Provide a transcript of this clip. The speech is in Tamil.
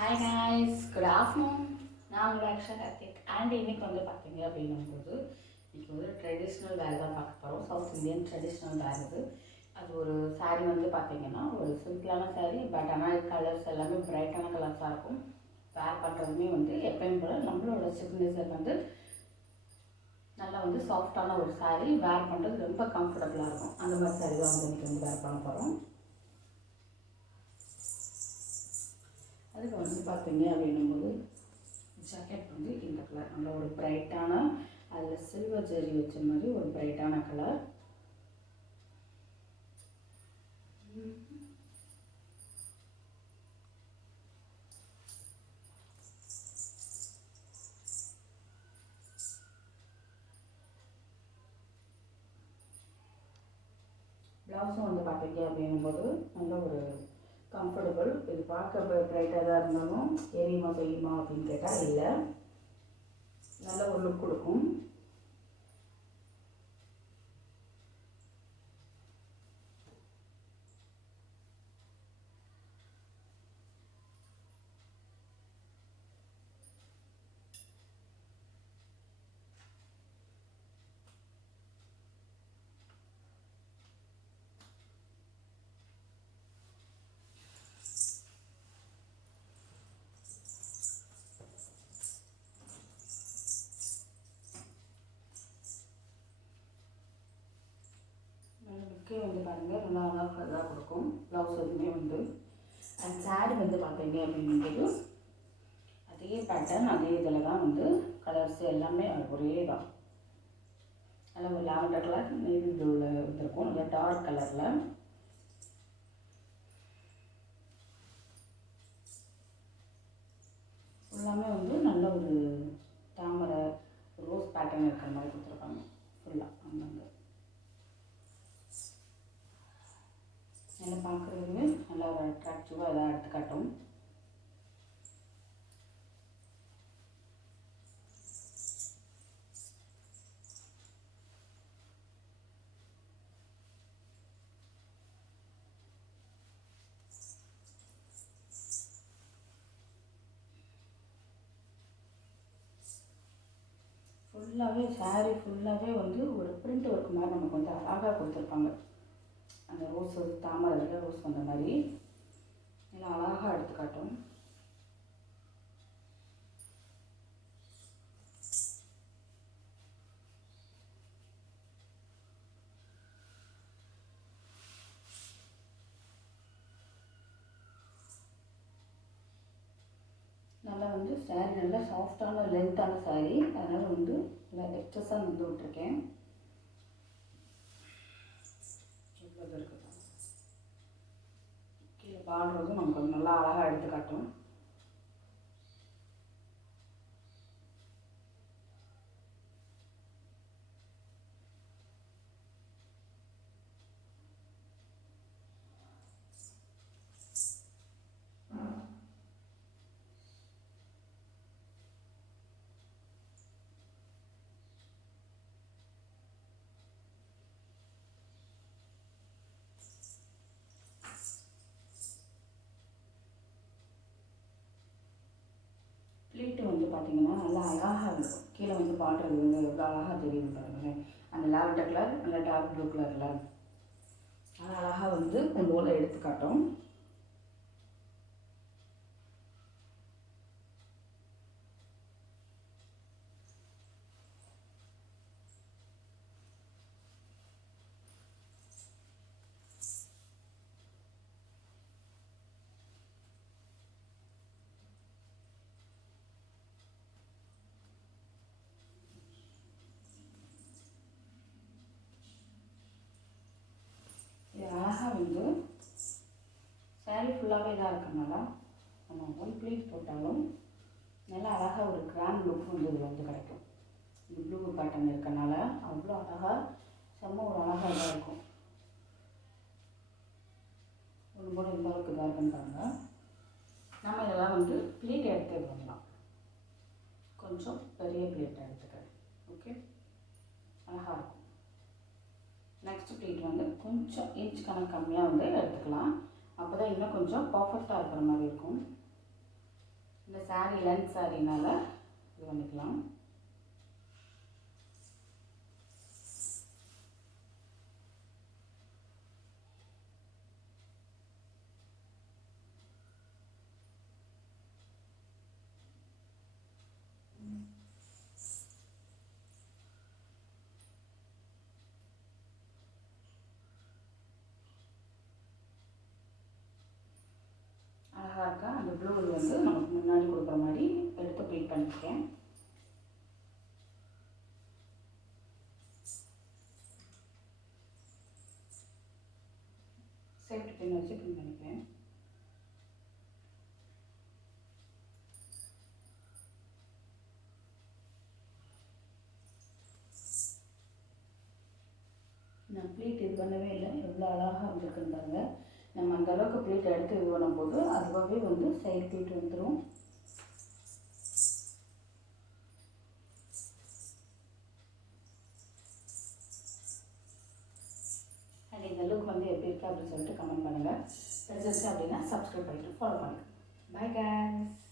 Hi guys, good afternoon. நான் உங்கள் அக்ஷா கார்த்திக். இன்றைக்கி வந்து பார்த்தீங்க அப்படின்னும்போது இன்றைக்கி ஒரு ட்ரெடிஷ்னல் வேர் தான் பார்க்க போகிறோம். சவுத் இந்தியன் ட்ரெடிஷ்னல் வேர் அது ஒரு சாரீ வந்து பார்த்திங்கன்னா ஒரு சிம்பிளான சாரீ. பட் ஆனால் கலர்ஸ் எல்லாமே பிரைட்டான கலர்ஸாக இருக்கும். வேர் பண்ணுறதுமே வந்து எப்பயும் போல் நம்மளோட சிக்னேச்சர் வந்து நல்லா வந்து சாஃப்டான ஒரு சாரீ. வேர் பண்ணுறது ரொம்ப கம்ஃபர்டபுளாக இருக்கும். அந்த மாதிரி சாரீ தான் வந்து இன்றைக்கி வந்து வேர் பண்ண போகிறோம். அதுக்கு வந்து பார்த்தீங்க அப்படின்னும்போது ஜாக்கெட் வந்து இந்த கலர் நல்ல ஒரு பிரைட்டான, அதில் சில்வர் ஜெரி வச்ச மாதிரி ஒரு பிரைட்டான கலர். ப்ளவுஸும் வந்து பார்த்தீங்க அப்படின்னும்போது நல்ல ஒரு கம்ஃபர்டபுள். இது பார்க்க பிரைட்டாக தான் இருந்தாலும் எரியுமா செய்யுமா அப்படின்னு கேட்டால் இல்லை, நல்ல ஒரு லுக் கொடுக்கும். வந்து பாருங்கள், நல்லா அழகாக கொடுக்கும். ப்ளவுஸ் எதுவுமே வந்து அண்ட் சாரீ வந்து பார்த்தீங்க அப்படிங்கும்போது அதே பேட்டர்ன், அதே இதில் தான் வந்து கலர்ஸ் எல்லாமே ஒரே தான். நல்லா ஒரு லாவெண்டர் கலர், நேவி ப்ளூவில் வந்துருக்கும். நல்லா டார்க் கலரில் எல்லாமே வந்து நல்ல ஒரு தாமரை ரோஸ் பேட்டர்ன் இருக்கிற மாதிரி கொடுத்துருக்காங்க. ஃபுல்லாக அங்கங்கே நல்லா பார்க்குறதுமே நல்லா ஒரு அட்ராக்டிவாக எதாவது எடுத்து காட்டும். ஃபுல்லாகவே சாரீ ஃபுல்லாகவே வந்து ஒரு பிரிண்ட் ஒர்க் மாதிரி நமக்கு வந்து அழகாக கொடுத்துருப்பாங்க. அந்த ரோஸ் வந்து தாமரை இதில் ரோஸ் வந்த மாதிரி நல்லா அழகாக எடுத்து காட்டும். நல்லா வந்து சாரீ நல்லா சாஃப்டான லென்த்தான சாரீ, அதனால் வந்து நல்லா எக்ஸஸாக வந்து விட்டுருக்கேன். இவ்வளோ இருக்குது கீழே பாடுறதும் நமக்கு வந்து நல்லா அழகாக எடுத்து காட்டும். ப்ளீட்டு வந்து பார்த்திங்கன்னா நல்லா அழகாக இருக்கும். கீழே வந்து பாடுறது வந்து எவ்வளோ அழகாக தெரியுது பாருங்களேன். அந்த லாவெண்டர் கலர் நல்லா டார்க் ப்ளூ கலரில் அது அழகாக வந்து கொண்டு போல் எடுத்து காட்டும். அழகாக வந்து சாரீ ஃபுல்லாகவே இதாக இருக்கிறனால நம்ம ஒன் ப்ளீட் போட்டாலும் நல்லா அழகாக ஒரு கிராண்ட் லுக் வந்து இதில் வந்து கிடைக்கும். இந்த ப்ளூ பேட்டர்ன் இருக்கனால அவ்வளோ அழகாக செம்ம ஒரு அழகாக இதாக இருக்கும். ஒன்று போல் எந்த அளவுக்கு இதாக இருக்குன்னு பாருங்கள். நம்ம இதெல்லாம் வந்து ப்ளீட் எடுத்து பண்ணலாம். கொஞ்சம் பெரிய ப்ளீட் எடுத்துக்கிறேன். ஓகே, அழகாக இருக்கும். நெக்ஸ்ட் ப்ளீட் வந்து கொஞ்சம் இன்ச் கணக்கு கம்மியாக வந்து எடுத்துக்கலாம். அப்போ தான் இன்னும் கொஞ்சம் பர்ஃபெக்டாக இருக்கிற மாதிரி இருக்கும். சாரீ லென்த் சாரீனால இது பண்ணிக்கலாம். அழகாக இருக்கா? அந்த ப்ளூ வந்து நமக்கு முன்னாடி கொடுக்குற மாதிரி எடுத்து ப்ளீட் பண்ணியிருக்கேன். சேஃப்டி பின் வச்சு பின் பண்ணிக்கிறேன். நான் ப்ளீட் இது பண்ணவே இல்லை, எவ்வளோ அழகாக இருந்திருக்குன்னு பாருங்க. நம்ம அந்த அளவுக்கு ப்ளீட் எடுத்து இது பண்ணும்போது அதுவாகவே வந்து சைட் ப்ளீட் வந்துடும். அது இந்த லுக் வந்து எப்படி இருக்குது அப்படின்னு சொல்லிட்டு கமெண்ட் பண்ணுங்கள். தெரிஞ்சிருச்சு அப்படின்னா சப்ஸ்கிரைப் பண்ணிட்டு ஃபாலோ பண்ணுங்கள். Bye guys.